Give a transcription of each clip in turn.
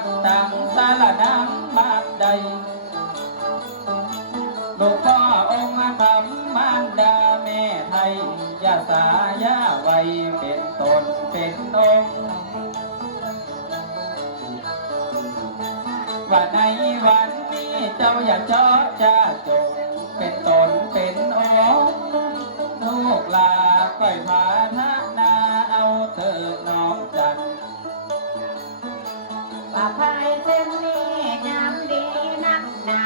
บตังสารนังมากใดลูกพ่อองค์ธรรมมารดาแม่ไทยยาสายาไว้เป็นตนเป็นองค์ว่าในวันนี้เจ้าอย่าเจาะจะจงเป็นตนเป็นองค์ลูกลาก้อยผานานาเอาเธอน้องจันว่าภายเส้นนี้ยามดีนักหนา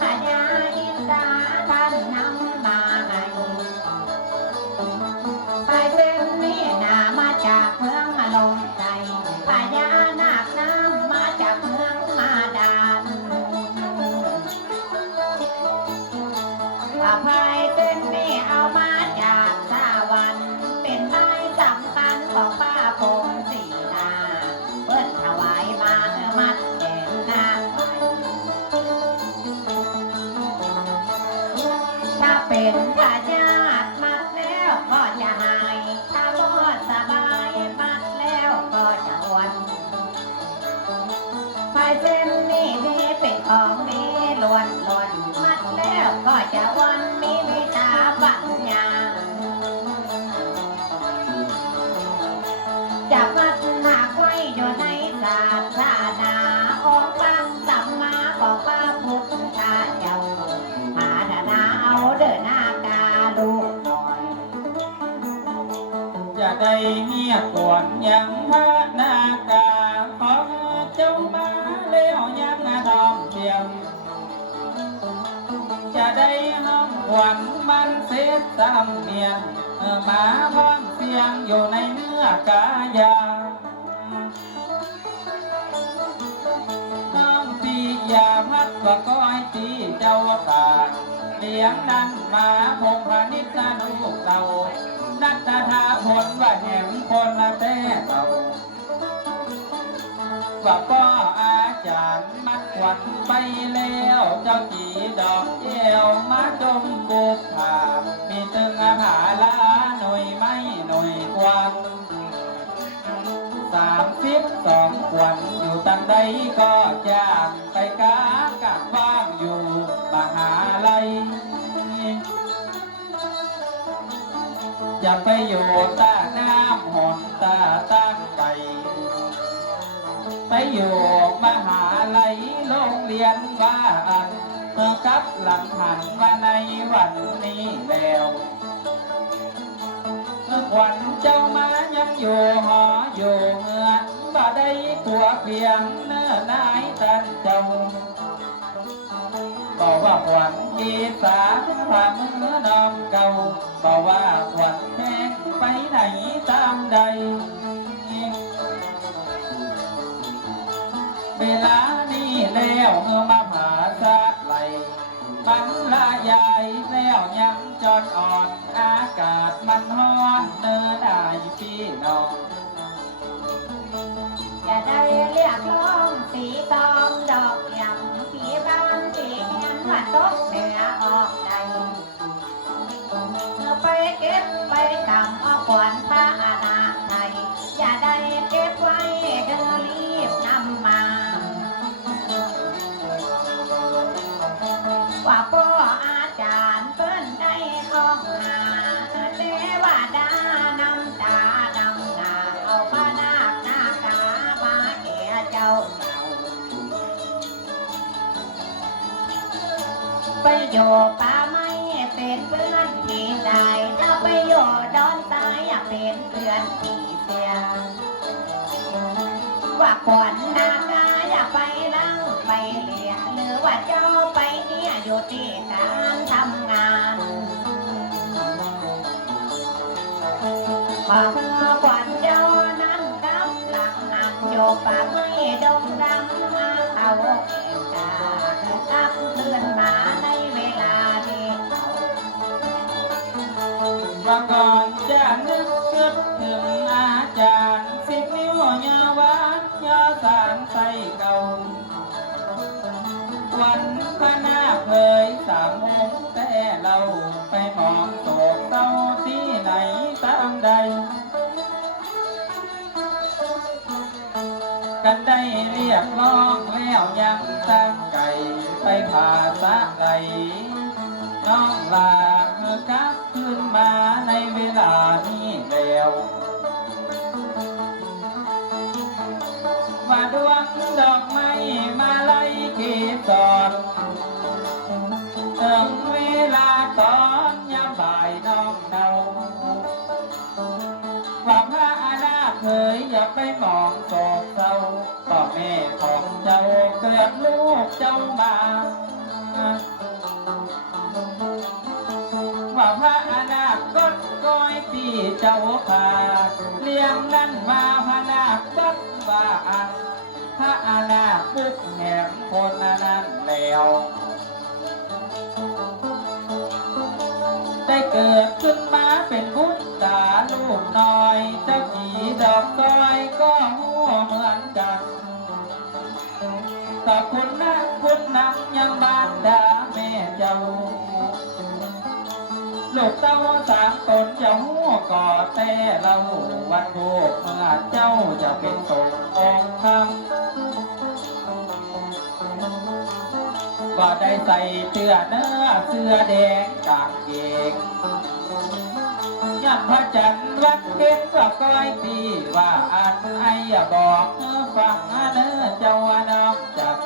พญาอินทราท่านนำมาให้ภายเส้นนี้นามาจากเมืองมาลงใจพญานาคน้ำมาจากเมืองมาดานว่าภายเส้นนี้เอามาจากสาวันเป็นไม้สำคัญของพระพรหมสีนาเปิ้นถวายมาเนื้อมัดแดงนาไว้ถ้าเป็นทายาทมัดแล้วก็จะหายถ้าบ่สบายมัดแล้วก็จะอ้วนภายเส้นนี้นี่เป็นของดีล้วนมัดแล้วก็จะอ้วนมีวิชาปัญญาจะพัฒนาไว้อยู่ในศาสนาองค์พระสัมมาของพระพุทธเจ้าหาดานาเอาเดินหน้ากาลูกหน่อยจะได้เงียบก่อนยังพระนากาของเจ้ามาแล้วยังทองเพียงจะได้ห้องหวันมันเสร็จสามเมียนมาพร้อมเสียงอยู่ในเนื้อกายาน้องปียาพัดว่าก้อยตีเจ้าป่าเลี้ยงนั้นมาพงพานิชย์ลูกเรานัตถาผลว่าแหมคนละแต่เราว่าก็อาจารย์มัดขวัญไปแล้วเจ้าจีดอกเอวมาจมบุกผ่ามีตึงผาลาหน่วยไม่หน่วยกวาง32 ขวัญอยู่ตั้งใดก็จางไปกากับว่างอยู่มหาลัยอย่าไปอยู่ตาน้ำหอนตาตั้งใจไปอยู่มหาลัยโรงเรียนว่าอันเมื่อกับหลังหันมาในวันนี้แล้วขวัญเจ้ามายังอยู่หออยู่เมื่อบ่ได้ตัวเพียงเนื้อนายตันเจ้าบอกว่าขวัญกีสาผ่ามือน้องเก่าบอกว่าขวัญแพงไปไหนตามใดเวลานี้แล้วเมื่อมาผาสะไหลมันละใหญ่แล้วยังจอดอ่อนอากาศมันร้อนเนื้อได้พี่น้องจะได้เรียกร้องสีตอมดอกยำที่บ้านที่เฮียนว่าตกเหนือออกใดไปเก็บไปทำเอาขวัญพระอาณาไทยอย่าได้เก็บไว้เธอรีบนำมาว่าพ่ออาจารย์เพิ่นได้ข้องหาเทวดานำตาดำนาเอาพระนาคนาคามาแก่เจ้าไปอยู่ป่าไม้เป็นเพื่อนที่ได้ถ้าไปอยู่ดอนตายอยากเป็นเพื่อนที่เสียว่าขวัญนาคาอยากไปนั่งไปเลียหรือว่าเจ้าไปเนี่ยอยู่ที่การทำงานขอเธอขวัญเจ้านั้นกับหลังนั่งโยป่าไม้ดงดังมาเอาเองกากับเพื่อนมาในเวลาที่เขาว่าก่อนจะนึกถึงอาจารย์10 นิ้วยาวัดยาสารใส่เก่าวันพระนาคเผย3 องค์แต่เราไปมองโศกเศร้าที่ไหนตามใด กันได้เรียกร้องแล้วยังตั้งใจไปผ่าสะไหลน้องลากลับขึ้นมาในเวลานี้แล้วว่าดวงดอกไม้มาไล่เกสรถึงเวลาตอนยามบ่ายน้องเนาว่าพระอาณาเคยอย่าไปมองโศกเศร้าพ่อแม่ของเจ้าเกิดลูกเจ้ามาว่าพระอนาคตก้อยปีเจ้าพาเลี้ยงนั้นมาพระนาคตว่าอันพระอนาคตแห่งคนนั้นแล้วได้เกิดขึ้นมาเป็นบุตรตาลูกน้อยเจ้าผีดอกก้อยก็หัวเหมือนกันแต่คุณนะคุณนักยังบ้านดาแม่เจ้าลูกเต้าสามตนจะหัวก่อแต่เราวันโบกเมื่อเจ้าจะเป็นตกองคำก็ได้ใส่เสื้อเนื้อเสื้อแดงกางเกงยันพระจันทร์วันเพ็ญก็ก้อยปีว่าอันไอ้บอกฟังเนื้อเจ้าน้ำจัด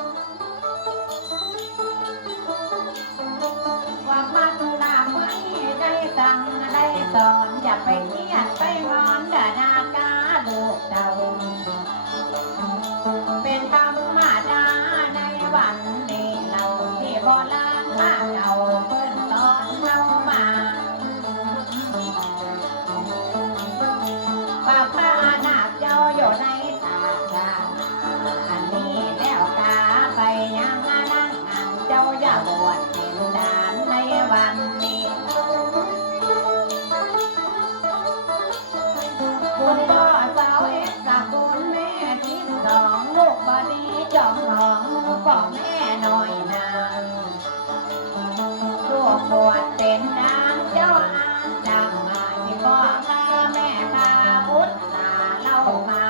ว่ามันลาไม่ได้สั่งได้สอนอย่าไปเครียดไปงอนด่านาคาลูกเจ้าเป็นธรรมดาในวันนี้เราที่โบราณบ้านเราเพิ่นสอนเรามาว่าพระนาคเจ้าอยู่ในตาชาอันนี้แล้วตาไปยังนั่งเจ้าอย่าบวชเป็นดานในวันนี้คุณพ่อสาวเอ็ดกับคุณแม่ที่สองลูกบดีจอมหองพ่อแม่หน่อยนางลูกบวชเป็นนางเจ้าอานจังมาที่พ่อข้าแม่ข้าพุทธาเล่ามา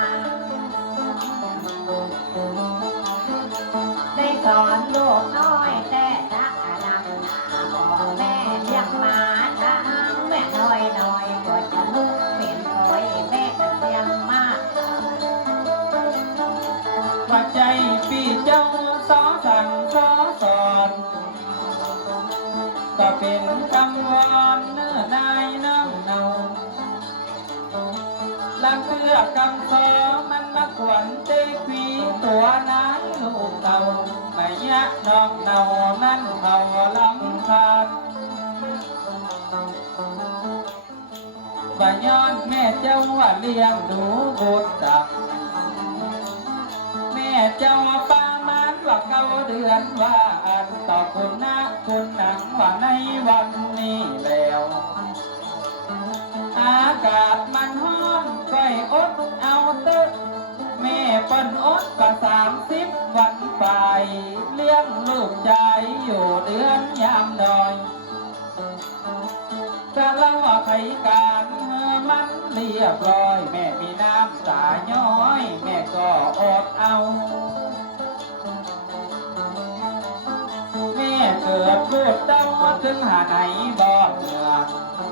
ได้สอนลูกน้อยแต่รักนำพ่อแม่เลี้ยงมาทางแม่น้อยน้อยก็จะลุกเป็นโอยแม่ก็เลี้ยงมาว่าใจปีเจ้าสอสั่งสอสอนก็เป็นคำวอนเนื้อนายน้องเนาลังเพื่อคำสอมันมาขวัญเตควีตัวนั้นลูกเต่าไม่ยะน้องเนานั้นเขาลำคาญว่าย้อนแม่เจ้าว่าเลี้ยงดูบุตรตักแม่เจ้าป้ามันว่าเก้าเดือนว่าอันต่อคุณนะคุณหนังว่าในวันนี้แล้วอากาศมันร้อนก้อยอดเอาตึกแม่เปิ้นอดก็30 วันไปเลี้ยงลูกใจอยู่เดือนยามดอยจะเล่าว่าใครการมันเรียบร้อยแม่มีน้ำตาย้อยแม่ก็อดเอาแม่เกิดลูกเต้าถึงหาไหนบอกเหนือ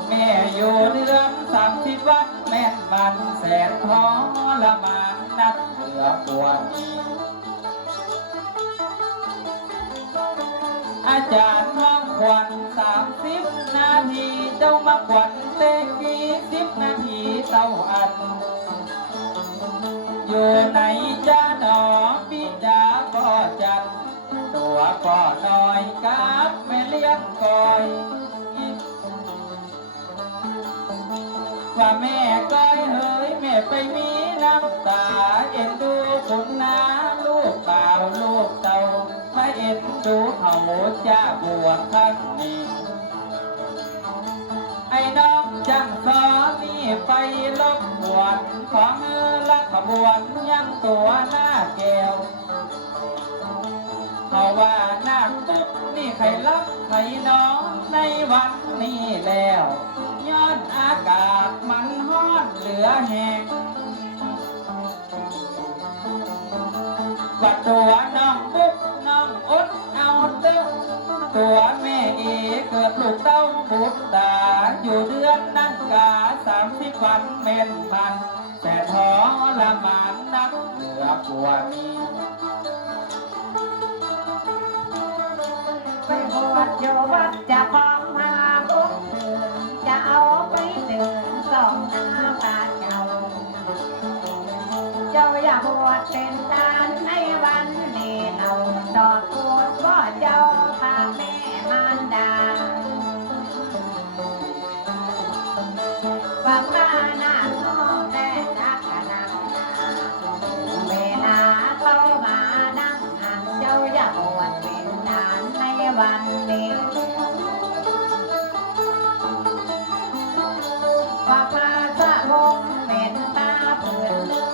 แม่อยู่เดือน30 วันแม่นมันแสนทรมานนักเหลือปวดนี้อาจารย์ห้องควัน30 นาทีเจ้ามาควันเตกี้10 นาทีเต้าอันอยู่ในจ้าหนอบิดาก็จัดตัวก็น้อยกับแม่เลี้ยงก่อยว่าแม่ก้อยเฮ้ยแม่ไปมีน้ำตาเอ็นดูคุณนาลูกเปล่าลูกเต่ามาเอ็นดูเขาจะบวชครั้งนี้ไอ้น้องจังสอนี่ไปลบหวนของละขบวนยังตัวหน้าแก้วเพราะว่าน้ำตุ๊กนี่ใครรับใครน้องในวันนี้แล้วย้อนอากาศมันร้อนเหลือแห้ง เม่นพันแต่ทอละมานนักเหนือกว่านี้ ไปบวชอยู่วัดจะพร้อมมาบุกตื่นจะเอาไปตื่นสองหน้าตาเจ้าเจ้าอย่าบวชเป็นทานในวันนี้เราดอกบัวว่าเจ้าพาแม่มารดาว่าพระนาคน้องแต่นักนังเวลาเข้ามานั่งห่างเจ้าอย่าบวชเป็นทานในวันนี้ว่าพระสะวงเป็นตาเพื่อนลึก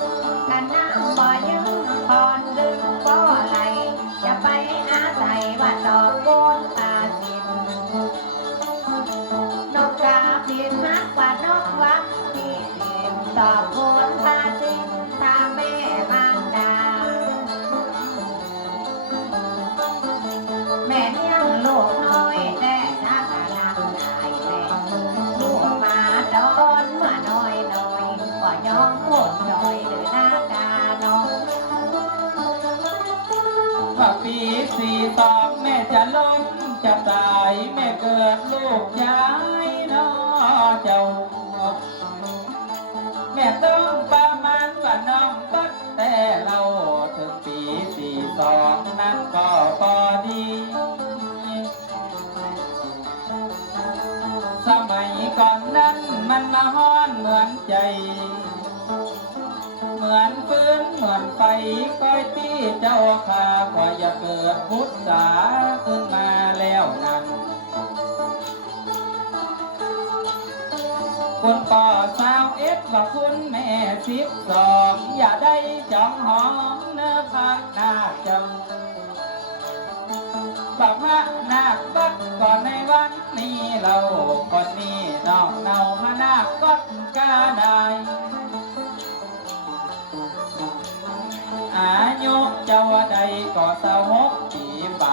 กันน้ำบ่อยึงพรดึงบ่อไหลจะไปอาศัยว่าดอกโกนตาสินนกกาบินฮักว่านกวักที่ดินดอกโกนตาสินตาแม่มารดาแม่ยังลูกน้อยแต่นักนักนายแม่ลูกมาดอนเมื่อน้อยน้อยก็ยอมโคตรจอยหรือหน้ากาน้อง ว่าปี42แม่จะล้มจะตายแม่เกิดลูกชายน้อเจ้าแม่ต้องประมาณว่าน้องบัดแต่เราถึงปี42นั้นก็พอดี สมัยก่อนนั้นมันมาฮ้อนเหมือนใจ เหมือนฟืนเหมือนไฟก้อยที่เจ้าข้าก็อย่าเกิดพุทธาขึ้นมาแล้วนั้นคุณพ่อสาวว่าคุณแม่12อย่าได้จองหอมเนื้อพักนาเจ้าบักพระนาคบักก่อนในวันนี้เราคนนี้นอกเนาพระนาคก็กาได้อายุเจ้าใดก็26 ปีไป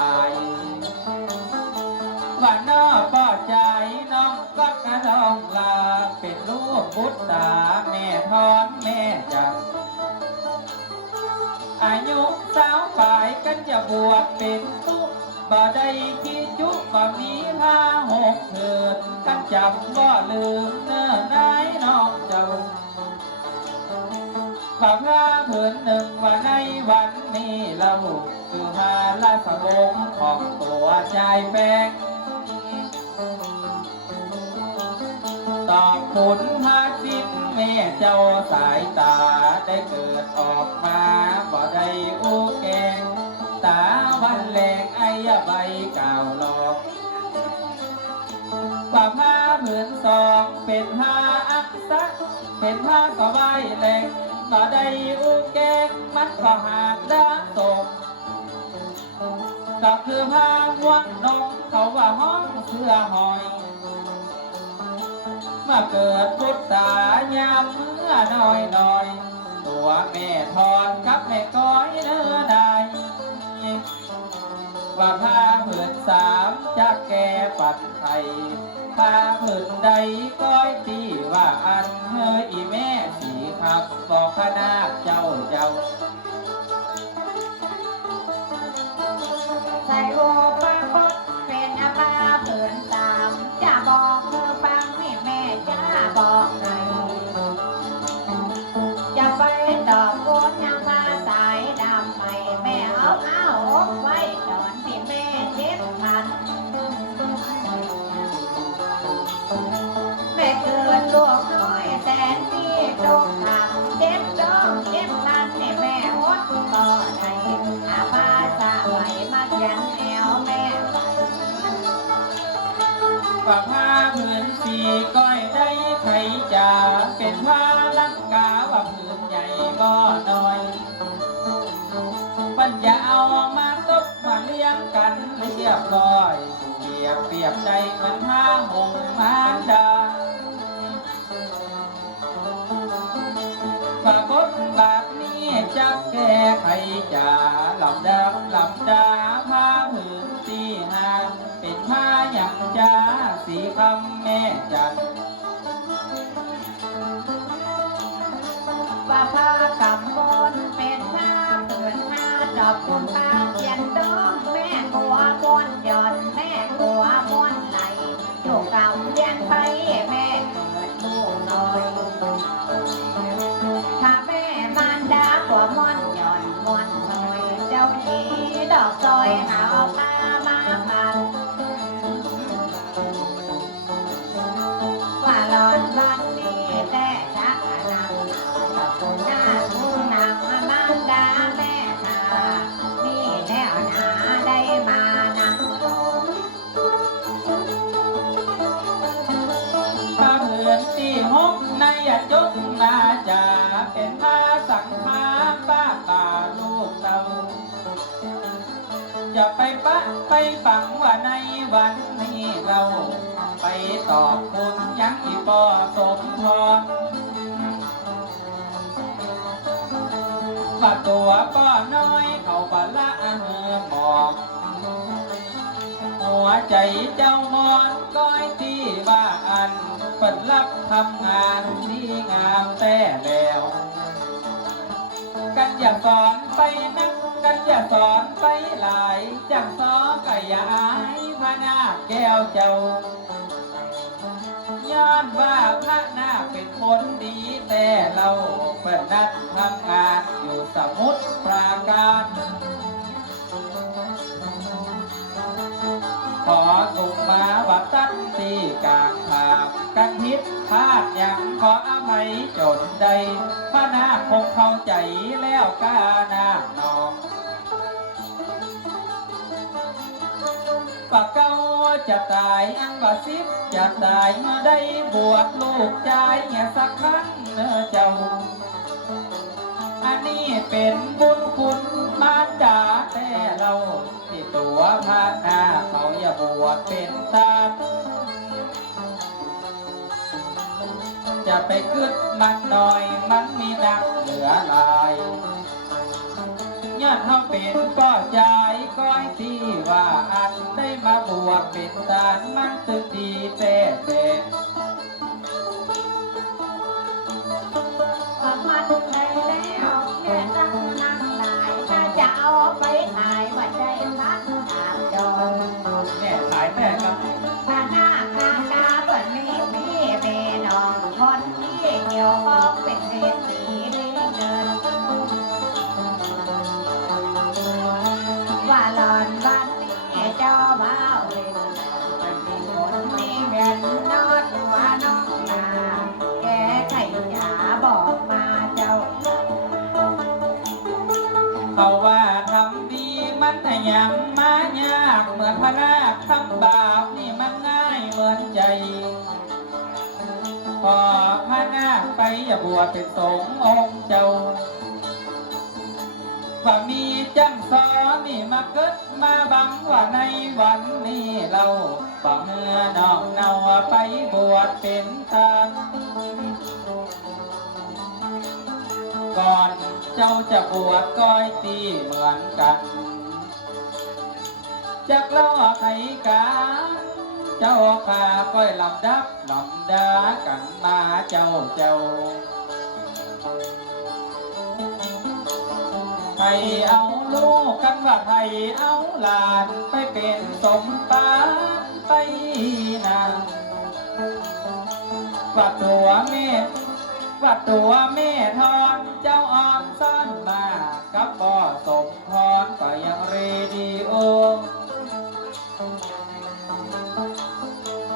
วันน้อพ่อใจน้องก็กระดองลาเป็นลูกบุตรตาแม่ทอนแม่จังอายุสาวฝ่ายกันจะบวชเป็นตุบ่ได้คิดจุบ่มีผ้าห่มเถิดกันจำบ่ลืมเนื้อนายน้องเจ้าว่าพระผืนหนึ่งว่าในวันนี้เราคือพาราสบงของตัวชายแปงตอบคุณพาสิ้นแม่เจ้าสายตาได้เกิดออกมาบ่ได้อู้แกงตาวันแหลงไอ้ใบก่าวหลอกว่าผ้าผืนสองเป็นผ้าอักษะเป็นผ้าสบายแหลงบ่ได้อู้แกงมันก็หากด้านตกก็คือผ้าห่วงนงเขาว่าห้องเสื้อหอยมาเกิดพุทธายามเมื่อน้อยน้อยตัวแม่ทอนกับแม่ก้อยเนื้อได้ว่าผ้าผืน3จะแก่ปัดไทยผ้าผืนใดก้อยตีว่าอันเฮออีแม่สีครับบอกพระนาคเจ้า ใส่โอปะพดเป็นอาภาเผื่อนตามจะบอกเธอฟังนี่แม่จะบอกไงจะไปดอกโกนยังมาสายดำใหม่แม่เอาอกไว้ตอนที่แม่เจ็บพันแม่เกิดลูกน้อยแสนที่ตรงทางเจ็บจ้องเจ็บพันให้แม่อดต่อในอาภาสะไหวมาเขียนแอวแม่ ว่าผ้าผืนสีก้อยได้ไขจ่าเป็นผ้าลังกาว่าผืนใหญ่บ่น้อยปัญญาเอามาตบมาเลี้ยงกันเรียบร้อยเปรียบใจมันผ้าหงมารดาปรากฏบาทนี้จะแก้ไขจ่าลำดับลำดาผ้าผืนสีห้าเป็นผ้าอย่างจ้าสีคำแม่จัน อบคุณพาเขียนต้มแม่กลัวบ้วนหย่อนแม่กลัวบ้วนไหลอยู่กับเรียนไปแม่เกิดลูกน้อยถ้าแม่มารดากว่าม่อนหย่อนม่วนน้อยเจ้าผีดอกซอยหาเอาผ้ามาพันว่าหลอนวันนี้แต่ชักนางหน้าทุ่งนางมารดาแม่นามีแนวหนาได้มานั่ง ถ้าเหือนที่หกในจกนาจะเป็นมาสังมาป้าป่าลูกเราจะไปปะไปฝังว่าในวันนี้เราไปตอบคุณยังอีปอสมพรว่าตัวป้อน้อยเขาบละหมอกหัวใจเจ้ามอนก้อยที่ว่าอันเปิดรับทำงานที่งามแต่แล้วกันอย่าสอนไปนักกันอย่าสอนไปหลายจังซ้อก็อย่าอายพระนาคแก้วเจ้าย้อนว่าพระนาคเป็นคนดีแต่เราเปิดนัดทำงานอยู่สมุทรปราการขอสุขมาวัดตั้งที่กลางทางกันพิษพลาดยังขออภัยจนใดพระนาคคงเข้าใจแล้วกานาคนองปากเก้าจะตายอังบาซิบจะตายเมื่อได้บวชลูกใจเงี่ยสักครั้งเนื้อเจ้าอันนี้เป็นบุญคุณมารดาแต่เราที่ตัวพระนาคเขาอย่าบวชเป็นตาจะไปกึดมันหน่อยมันมีนักเหลือลายย้อนเขาเป็นป้อใจก้อยที่ว่าอันได้มาบวชเป็นตามันตึกดีแต่มันไปแล้วแม่ตั้งนั่งหลายถ้าจะเอาไปขายว่าใจพักตามจอง แม่ขายแม่ครับ ถ้าหน้าคาตาเปิดมีพี่เมน้องคนที่เกี่ยวข้องเป็นเศรษฐีมีเงินว่าหลอนวันนี้เจ้าบ่าวเล่นเป็นคนมีเงินนอดว่าน้องนาแกไข่ยาบอกมาเจ้า เขาว่าทำดีมันยังมายากเหมือนพระนาคทำบาปนี่มันง่ายเหมือนใจพอพระนาคไปอย่าบวชเป็นสงฆ์องค์เจ้าว่ามีจังสอนนี่มาเกิดมาบังว่าในวันนี้เราบ่เมื่อน้องเนาไปบวชเป็นตาก่อนเจ้าจะบวชก้อยตีเหมือนกันจักเล่าใครกันเจ้าข้าก้อยลำดับลำดากันมาเจ้าไทยเอาลูกกันว่าไทยเอาหลานไปเป็นสมปานไปนาว่าตัวแม่ทอนเจ้าอ่อนซ่อนมากับบ่อสมพรก็ยังเรดิโอ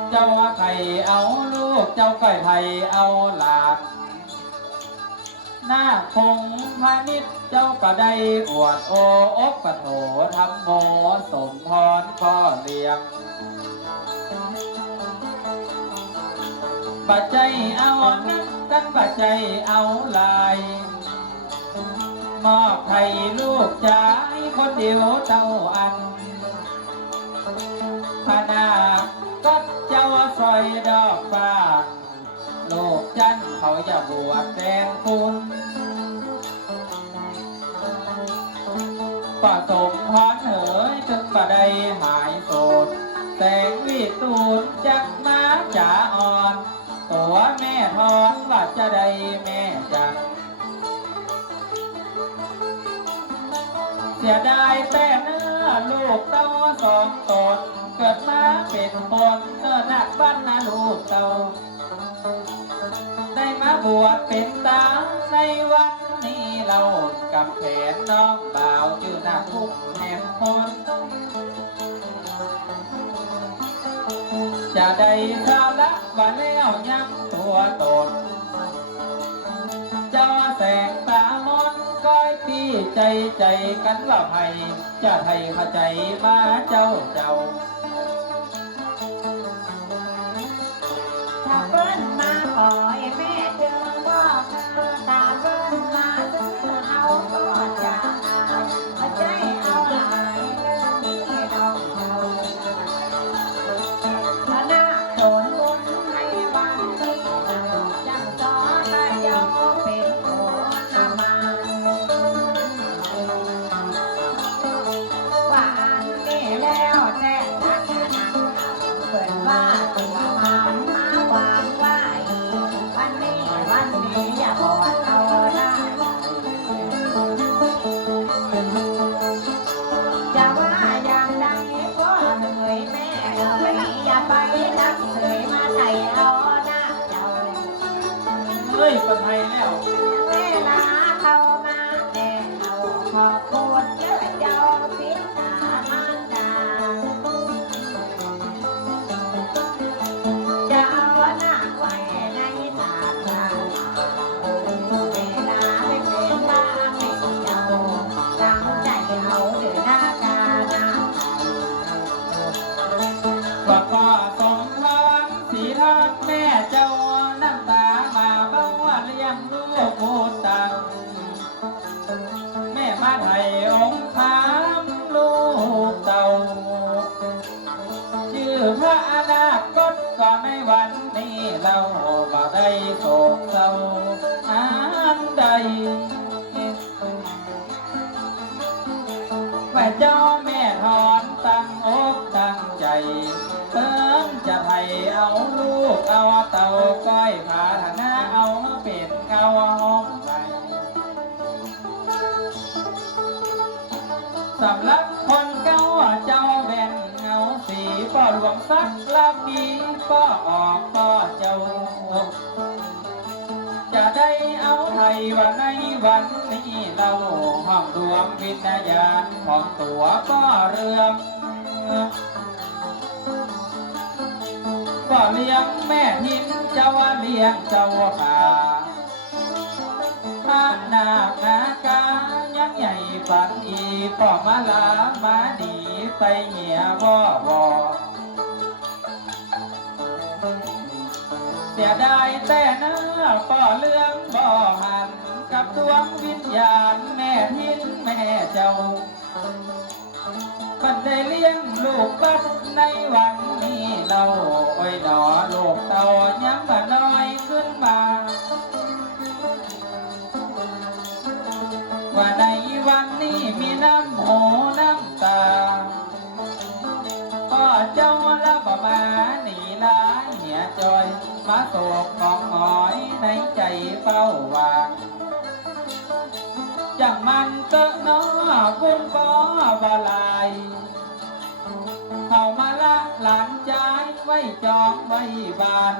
เจ้าไข่เอาลูกเจ้าก้อยไทยเอาหลานหน้าคงพาณิชย์เจ้าก็ได้อวดโออกปะโถทำโมสมพรพ่อเลี้ยงปัจจัยเอานักกันปัจจัยเอาลายมอบให้ลูกชายคนเดียวเต้าอันพนาก็เจ้าซอยดอกฟ้าลูกจันเขาอย่าบวชแทนคุณป่าสมพรเหยจนป่าได้หายโสดแสงวิตูนจากมาจ่าอ่อนตัวแม่ทอนว่าจะได้แม่จัก เสียดายแต่เนื้อลูกเต้าสองตนเกิดมาเป็นคนเนื้อหนักบ้านนาลูกเต้าได้มาบวชเป็นตาในวันนี้เรากำแขนน้องบ่าวชื่อนาคุกแห่งคนจะได้ชาวละว่าแล้วยังตัวตนเจ้าแสงตามนก้อยปีใจใจกันว่าไผจะให้เข้าใจมาเจ้าถ้าเปิ้นมาขอให้แม่จึงบอกถ้าเปิ้นมาซื้อเอาก็จะเอาใจเอาหลายเรื่องนี้ดอกเอาถ้าหน้าโดนบุญให้วันนี้จังสอนให้เจ้าเป็นคนนำมาว่าอันนี้แล้วแต่นักเกิดว่าตัวมันมาหวังว่าวันนี้อย่าบอกเอาได้จะว่าอย่างใดก็เหนื่อยแม่เลยอย่าไปนักเสยมาไถ่เอาหน้าเจ้า เฮ้ยเป็นไทยแล้ว เวลาเข้ามาแต่เอาขอบคุณเจ้าเจ้าพิษตามารดาจะเอาหน้าไว้ในตาตาเวลาไม่เป็นบ้าไม่เจ้าตั้งใจเอาเดือหน้ากาหน้า ว่าพ่อสมพรสีทองแม่เจ้าน้ำตามาเบ้าเลี้ยงลูกโคตังแม่มาไทยองค์พามลูกเต่าชื่อพระอนาคตก็ในวันนี้เราบ่ได้โศกเศร้าอันใดว่าเจ้าแม่ถอนตั้งอกตั้งใจเติมจะให้เอาลูกเอาเต่าก้อยผาธนาเอาเป็ดเกาห้องไปสำหรับคนเก่าเจ้าแว่นเงาสีป้อหลวงสักลาปีป้อออกป้อเจ้าจะได้เอาไทยวันในวันนี้เราห้องดวงวิญญาณของตัวป้อเรืองป้อเลี้ยงแม่หินเจ้าเลี้ยงเจ้าป่าพระนาคนาคายังใหญ่ฝันอีป้อมาลามาดีไปเหี่ยบ่เสียดายแต่เนื้อป้อเลื่องบ่หันกับดวงวิญญาณแม่หินแม่เจ้าปันได้เลี้ยงลูกบัดในวันนี้เราโอ้ยหนอลูกเต่าย้ำมาน้อยขึ้นมาว่าในวันนี้มีน้ำหูน้ำตาพ่อเจ้าละบ่มาหนีลาเหี่ยจอยมาโศกของหอยในใจเฝ้าวางจังมันเตอะน้อบุญป้อบาลายเข้ามาละหลานใจไว้จองไว้บาน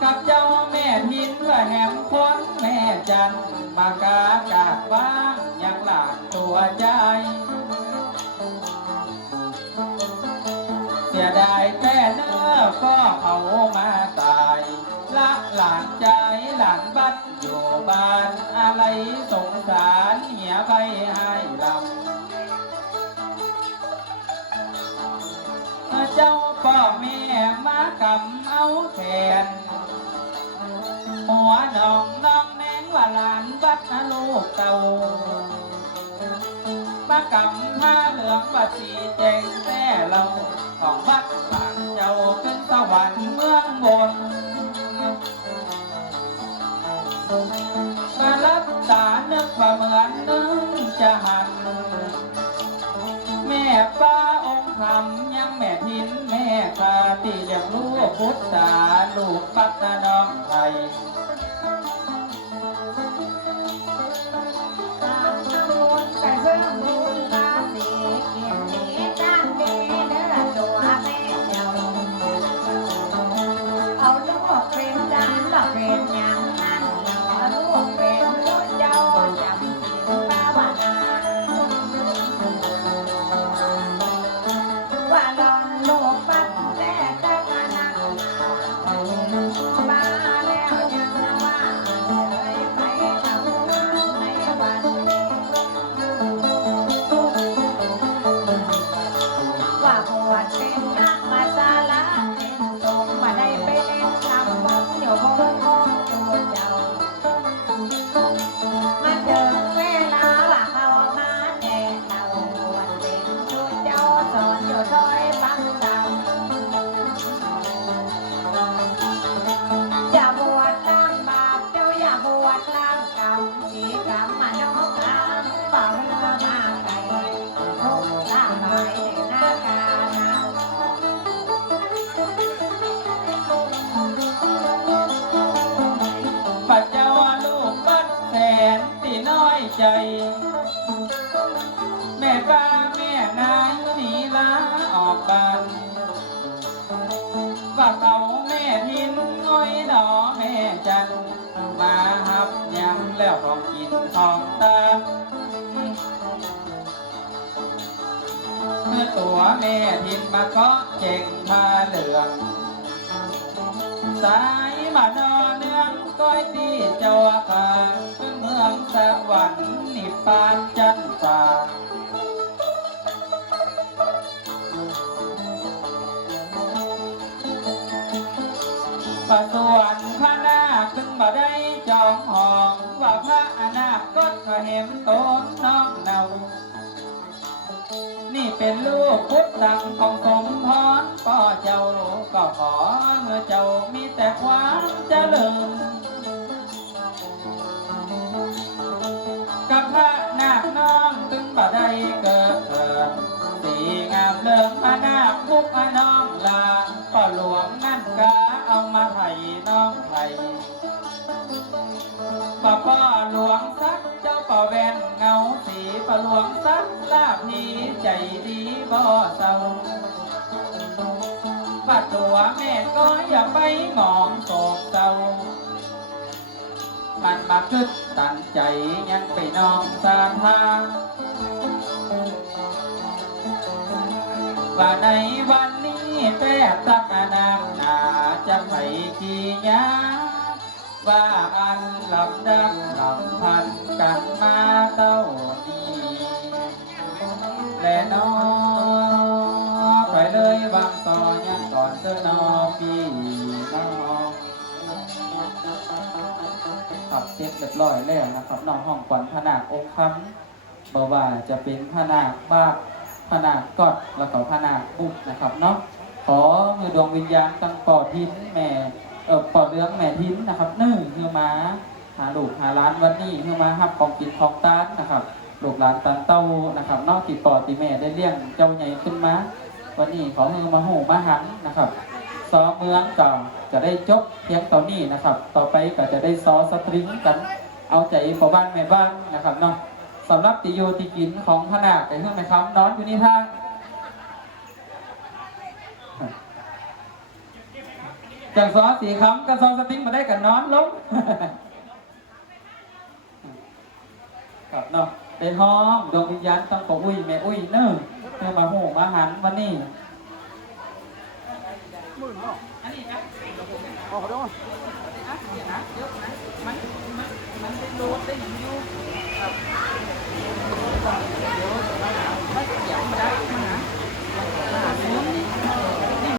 กับเจ้าแม่พินว่าแห่งคนแม่จันมากากาดบ้างยังหลานตัวใจเสียดายแต่เนื้อก็เขามาตายละหลานใจหลานบัดอยู่บ้านอะไรสงสารเหี่ยไปให้ลำเจ้าพ่อแม่มากำเอาแขนหัวน้องแนงว่าหลานบัดลูกเต่ามากำผ้าเหลืองว่าสีแจงแต่เราของบัดผ่านเจ้าขึ้นสวรรค์เมืองบนมารับตานึกว่าเหมือนนึงจะหันแม่ป้าองค์คำยังแม่พินแม่คาตีเลี้ยงลูกพุทธาลูกปัตตาน้องไทย ตามน้ำมนต์ ำอีกำมาโนกำบ่าวเรือมาไก่ทุกสาหน่อยหน้ากานา ปัจจาวาลูกบัดแสนตีน้อยใจ แม่ป้าแม่นายหนีลาออกบ้านว่าเขาแม่ทินน้อยดอแม่จันมาหับยังแล้วของกินของตามเมื่อตัวแม่ทินมาเกาะเจ่งมาเหลืองสายมานอเนืองก้อยตีเจ้าคาขึ้นเมืองสวรรค์นิพพานจันทราประสวนพระนาคขึ้นบ่ได้จองห้องว่าพระอนาคตก็เห็นตนน้องเนานี่เป็นลูกพุทธังของสมพรพ่อเจ้าก็ขอเมื่อเจ้ามีแต่ความเจริญกับพระนาคน้องถึงบ่ได้เกิดสีงามเลิงพระนาคมุกน้องลาพ่อหลวงนั่นกาเอามาไถ่น้องไถ่พ่อหลวงสักเจ้าป่าแวนเงาสีป่าหลวงสักลาพีใจดีบ่เศร้าบัดตัวแม่ก็อย่าไปงองโศกเศร้ามันมาคึดตันใจยังไปน้องสาธาว่าในวันนี้แป้ตักนางนาจะไปกี่ยาว่าอันลำดังลำพันกันมาเต้านี้และน้อไปเลยวางต่อยังก่อนเธอนอพี่น้องขับเสร็จเรียบร้อยแล้วนะครับน้องห้องขวัญพนาคองค์คำบอกว่าจะเป็นพนาคบ้าพนาคกอดแล้วก็พนาคบุกนะครับเนาะขอมือดวงวิญญาณตั้งปอดทิ้นแม่ปอดเรื่องแม่ทิ้นนะครับคือมาหาลูกหาร้านวันนี้คือมาหับของกินของตานนะครับลูกหลานตันเต้านะครับนอกติดปอดติแม่ได้เลี้ยงเจ้าใหญ่ขึ้นมาวันนี้ขอมือมาหูมาหันนะครับซอเมืองก็จะได้จบเพียงตอนนี้นะครับต่อไปก็จะได้ซอสตริงกันเอาใจพ่อบ้านแม่บ้านนะครับเนาะสำหรับติโยติกินของพนาคแต่เพื่อนไหมครับนอนอยู่นี่ท่าจากซอสีคำกับซอสติ้งมาได้กันนอนลงครับเนาะเป็นห้องดวงวิญญาณต้องขออุ้ยแม่อุ้ยเนื้อเพื่อมาหูมาหันวันนี้อันนี้นะขอโทษนะ